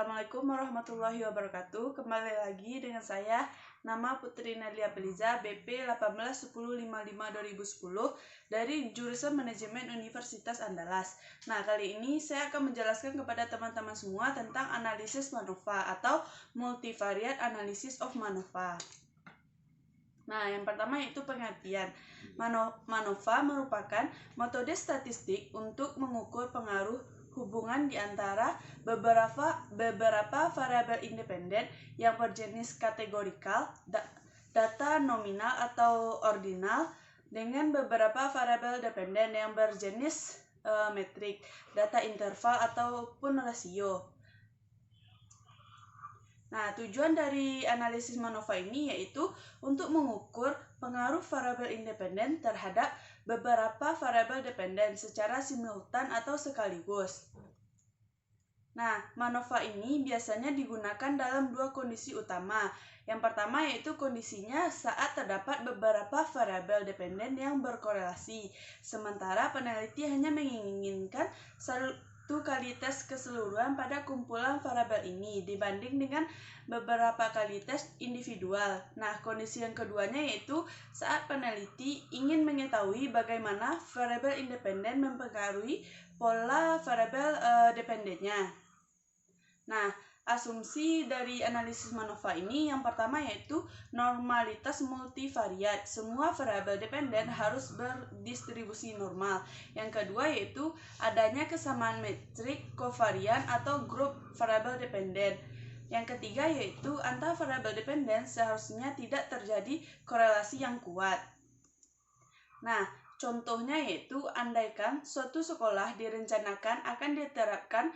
Assalamualaikum warahmatullahi wabarakatuh. Kembali lagi dengan saya, nama Putri Nadia Beliza, BP 181055-2010 dari jurusan Manajemen Universitas Andalas. Nah, kali ini saya akan menjelaskan kepada teman-teman semua tentang analisis MANOVA atau Multivariate Analysis of MANOVA. Nah, yang pertama yaitu pengertian. MANOVA merupakan metode statistik untuk mengukur pengaruh hubungan di antara beberapa variabel independen yang berjenis kategorikal, data nominal atau ordinal, dengan beberapa variabel dependen yang berjenis metrik, data interval ataupun rasio. Nah, tujuan dari analisis MANOVA ini yaitu untuk mengukur pengaruh variabel independen terhadap beberapa variabel dependen secara simultan atau sekaligus. Nah, MANOVA ini biasanya digunakan dalam dua kondisi utama. Yang pertama yaitu kondisinya saat terdapat beberapa variabel dependen yang berkorelasi, sementara peneliti hanya menginginkan satu kali tes keseluruhan pada kumpulan variabel ini dibanding dengan beberapa kali tes individual. Nah, kondisi yang keduanya yaitu saat peneliti ingin mengetahui bagaimana variabel independen mempengaruhi pola variabel dependennya. Nah, asumsi dari analisis MANOVA ini yang pertama yaitu normalitas multivariat. Semua variabel dependen harus berdistribusi normal. Yang kedua yaitu adanya kesamaan metrik kovarian atau grup variabel dependen. Yang ketiga yaitu antar variabel dependen seharusnya tidak terjadi korelasi yang kuat. Nah, contohnya yaitu andaikan suatu sekolah direncanakan akan diterapkan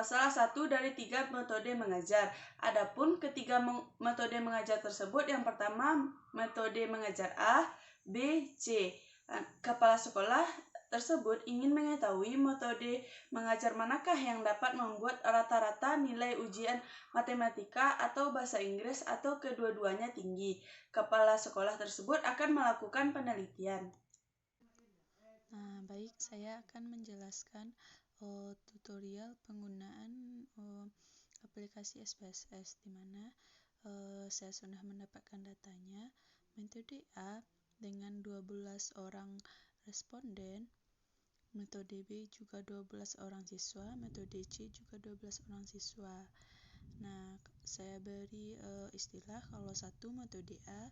salah satu dari 3 metode mengajar. Adapun ketiga metode mengajar tersebut, yang pertama metode mengajar A, B, C. Kepala sekolah tersebut ingin mengetahui metode mengajar manakah yang dapat membuat rata-rata nilai ujian matematika atau bahasa Inggris atau kedua-duanya tinggi. Kepala sekolah tersebut akan melakukan penelitian. Nah, baik, saya akan menjelaskan tutorial penggunaan aplikasi SPSS, di mana saya sudah mendapatkan datanya. Metode A dengan 12 orang responden, metode B juga 12 orang siswa, metode C juga 12 orang siswa. Nah, saya beri istilah kalau 1 metode A,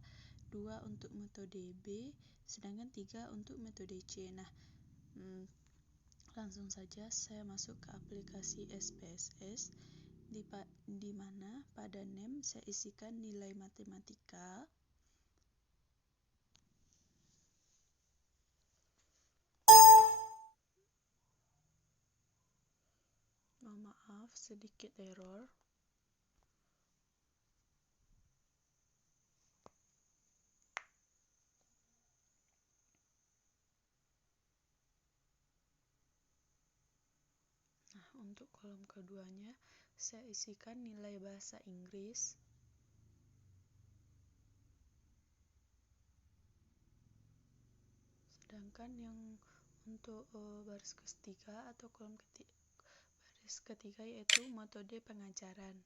2 untuk metode B, sedangkan 3 untuk metode C. Nah, langsung saja saya masuk ke aplikasi SPSS, di mana pada name saya isikan nilai matematika. Mohon maaf, sedikit error. Nah, untuk kolom keduanya saya isikan nilai bahasa Inggris. Sedangkan yang untuk baris ketiga atau kolom baris ketiga yaitu metode pengajaran.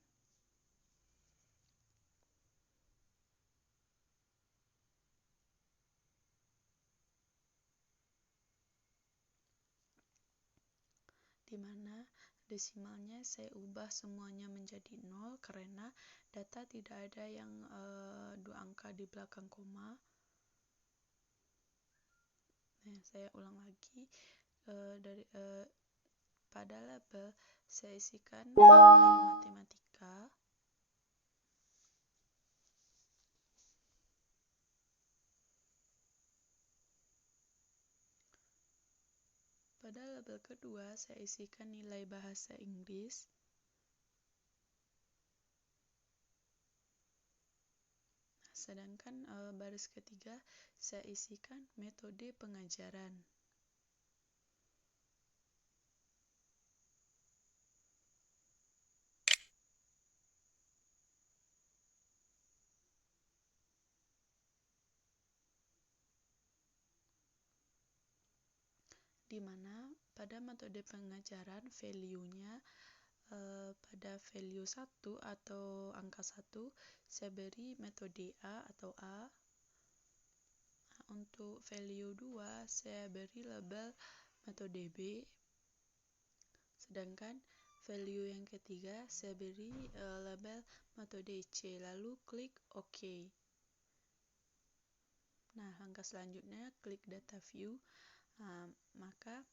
Di mana desimalnya saya ubah semuanya menjadi 0 karena data tidak ada yang 2 angka di belakang koma. Nah, saya ulang lagi, pada label saya isikan nilai matematika. Pada label kedua saya isikan nilai bahasa Inggris. Nah, sedangkan baris ketiga saya isikan metode pengajaran. Di mana pada metode pengajaran value-nya pada value 1 atau angka 1 saya beri metode A atau A. Untuk value 2 saya beri label metode B. Sedangkan value yang ketiga saya beri label metode C, lalu klik OK. Nah, langkah selanjutnya klik data view. Maka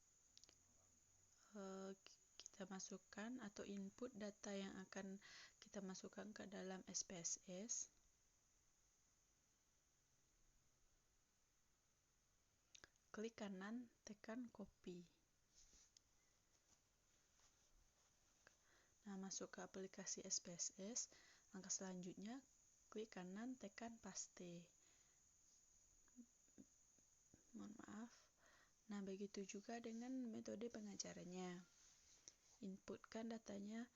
kita masukkan atau input data yang akan kita masukkan ke dalam SPSS. Klik kanan, tekan copy. Nah, masuk ke aplikasi SPSS. Langkah selanjutnya klik kanan, tekan paste. Mohon maaf. Nah, begitu juga dengan metode pengajarannya. Inputkan datanya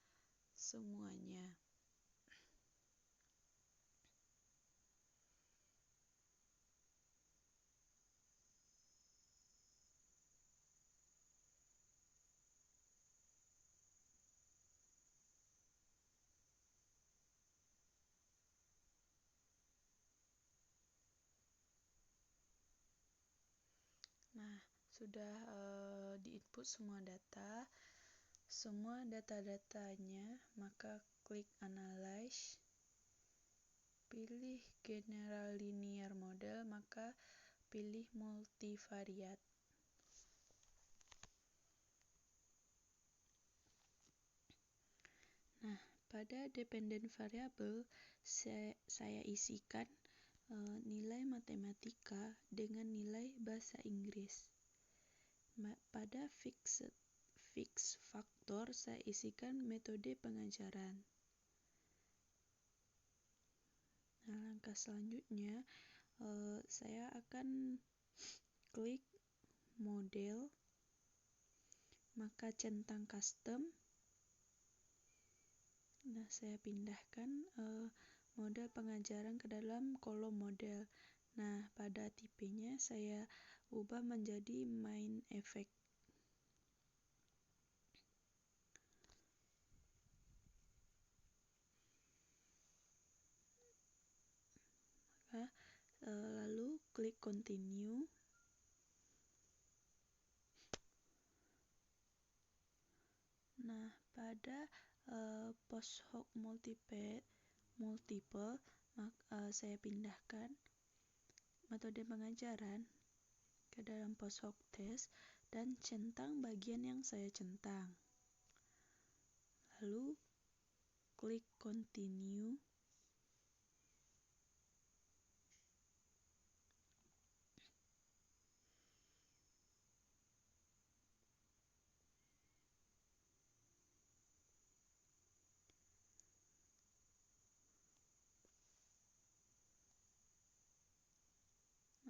semuanya. Nah, sudah diinput semua data-datanya, maka klik Analyze, pilih General Linear Model, maka pilih Multivariate. Nah, pada dependent variable saya isikan nilai matematika dengan nilai bahasa Inggris. Pada fix faktor saya isikan metode pengajaran. Nah, langkah selanjutnya saya akan klik model, maka centang custom. Nah, saya pindahkan model pengajaran ke dalam kolom model. Nah, pada tipenya saya ubah menjadi main effect. Maka, lalu klik continue. Nah, pada post hoc multiple saya pindahkan metode pengajaran ke dalam post hoc test dan centang bagian yang saya centang. Lalu klik continue.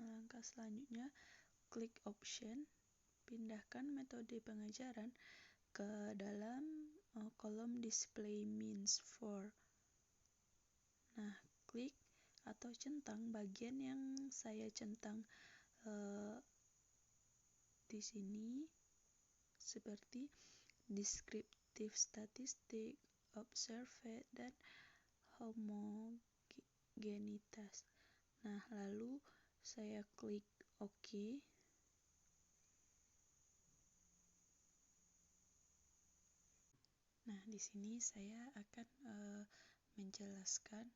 Langkah selanjutnya klik option, pindahkan metode pengajaran ke dalam kolom display means for. Nah, klik atau centang bagian yang saya centang di sini seperti descriptive statistik, observed, dan homogenitas. Nah, lalu saya klik OK. Nah, di sini saya akan menjelaskan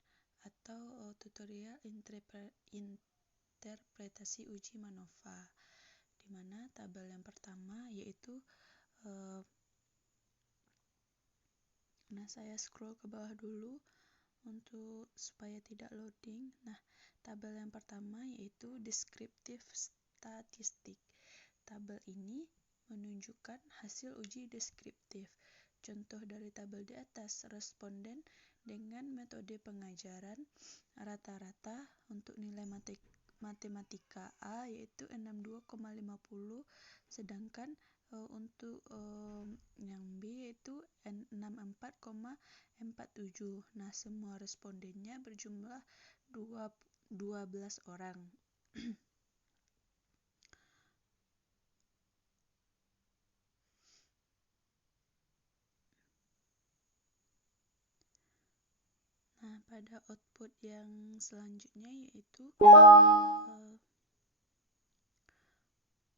atau tutorial interpretasi uji MANOVA, di mana tabel yang pertama yaitu nah, saya scroll ke bawah dulu untuk supaya tidak loading. Nah, tabel yang pertama yaitu descriptive statistik. Tabel ini menunjukkan hasil uji deskriptif. Contoh dari tabel di atas, responden dengan metode pengajaran rata-rata untuk nilai matematika A yaitu 62,50, sedangkan untuk yang B yaitu 64,47. Nah, semua respondennya berjumlah 12 orang. Nah, pada output yang selanjutnya yaitu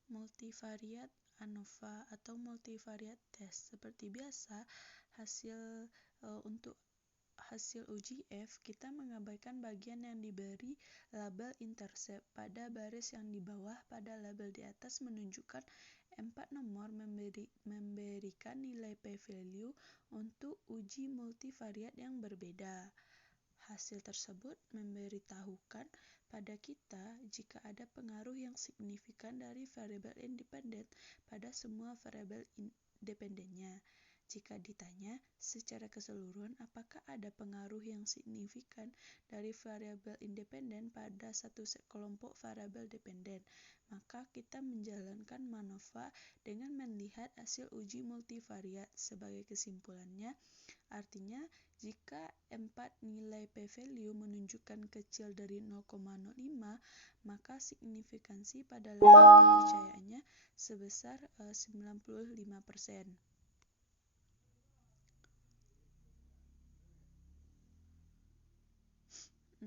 multivariate ANOVA atau multivariate test. Seperti biasa, untuk hasil uji F, kita mengabaikan bagian yang diberi label intercept. Pada baris yang di bawah, pada label di atas menunjukkan 4 nomor memberikan nilai p-value untuk uji multivariate yang berbeda. Hasil tersebut memberitahukan pada kita jika ada pengaruh yang signifikan dari variabel independen pada semua variabel independennya. Jika ditanya secara keseluruhan apakah ada pengaruh yang signifikan dari variabel independen pada satu kelompok variabel dependen, maka kita menjalankan MANOVA dengan melihat hasil uji multivariate. Sebagai kesimpulannya, artinya jika 4 nilai p-value menunjukkan kecil dari 0,05, maka signifikansi pada level kepercayaannya sebesar 95%.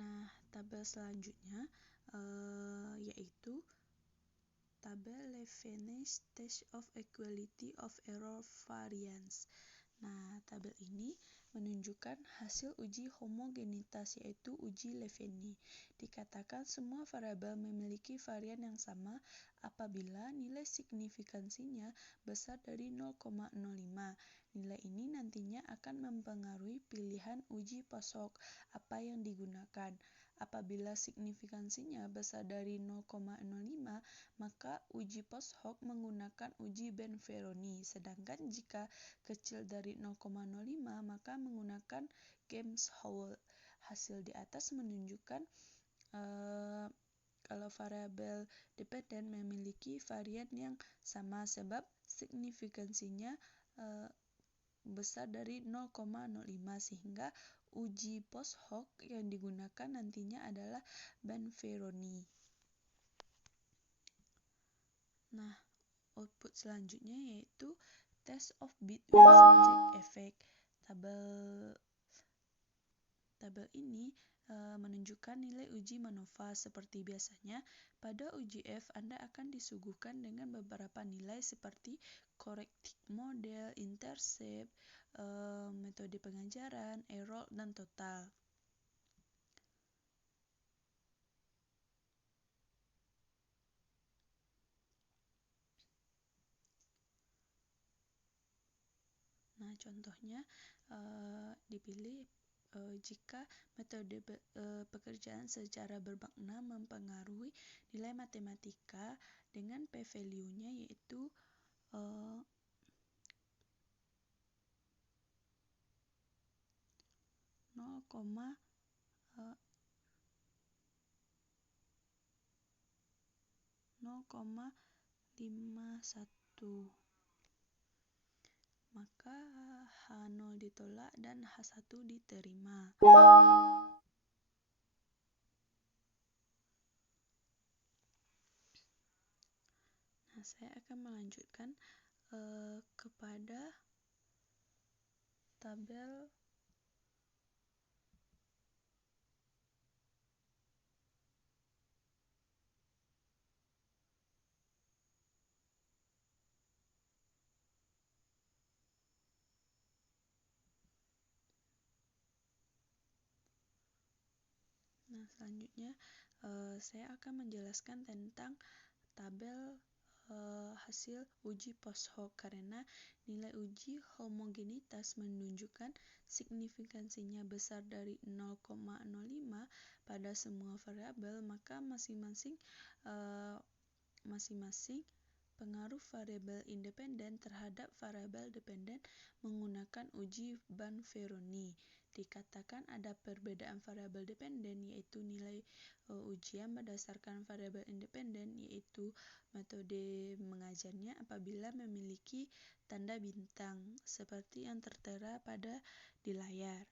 Nah, tabel selanjutnya yaitu tabel Leibniz Test of Equality of Error Variance. Nah, tabel ini menunjukkan hasil uji homogenitas yaitu uji Leibniz. Dikatakan semua variabel memiliki varian yang sama apabila nilai signifikansinya besar dari 0,05. Nilai ini nantinya akan mempengaruhi pilihan uji post hoc apa yang digunakan. Apabila signifikansinya besar dari 0,05, maka uji post hoc menggunakan uji Benferroni. Sedangkan jika kecil dari 0,05, maka menggunakan Gemshoul. Hasil di atas menunjukkan kalau variabel dependen memiliki varian yang sama sebab signifikansinya besar dari 0,05 sehingga uji post hoc yang digunakan nantinya adalah Benferroni. Nah, output selanjutnya yaitu test of between subject effect. Tabel ini menunjukkan nilai uji MANOVA. Seperti biasanya, pada uji F Anda akan disuguhkan dengan beberapa nilai seperti corrective model, intercept, metode pengajaran, error, dan total. Nah, contohnya dipilih jika metode pekerjaan secara bermakna mempengaruhi nilai matematika dengan p-value-nya yaitu 0,51. Maka H0 ditolak dan H1 diterima. Nah, saya akan melanjutkan kepada tabel Nah, selanjutnya saya akan menjelaskan tentang tabel hasil uji post hoc karena nilai uji homogenitas menunjukkan signifikansinya besar dari 0,05 pada semua variabel, maka masing-masing pengaruh variabel independen terhadap variabel dependen menggunakan uji Benferroni. Dikatakan ada perbedaan variabel dependen yaitu nilai ujian berdasarkan variabel independen yaitu metode mengajarnya apabila memiliki tanda bintang seperti yang tertera di layar.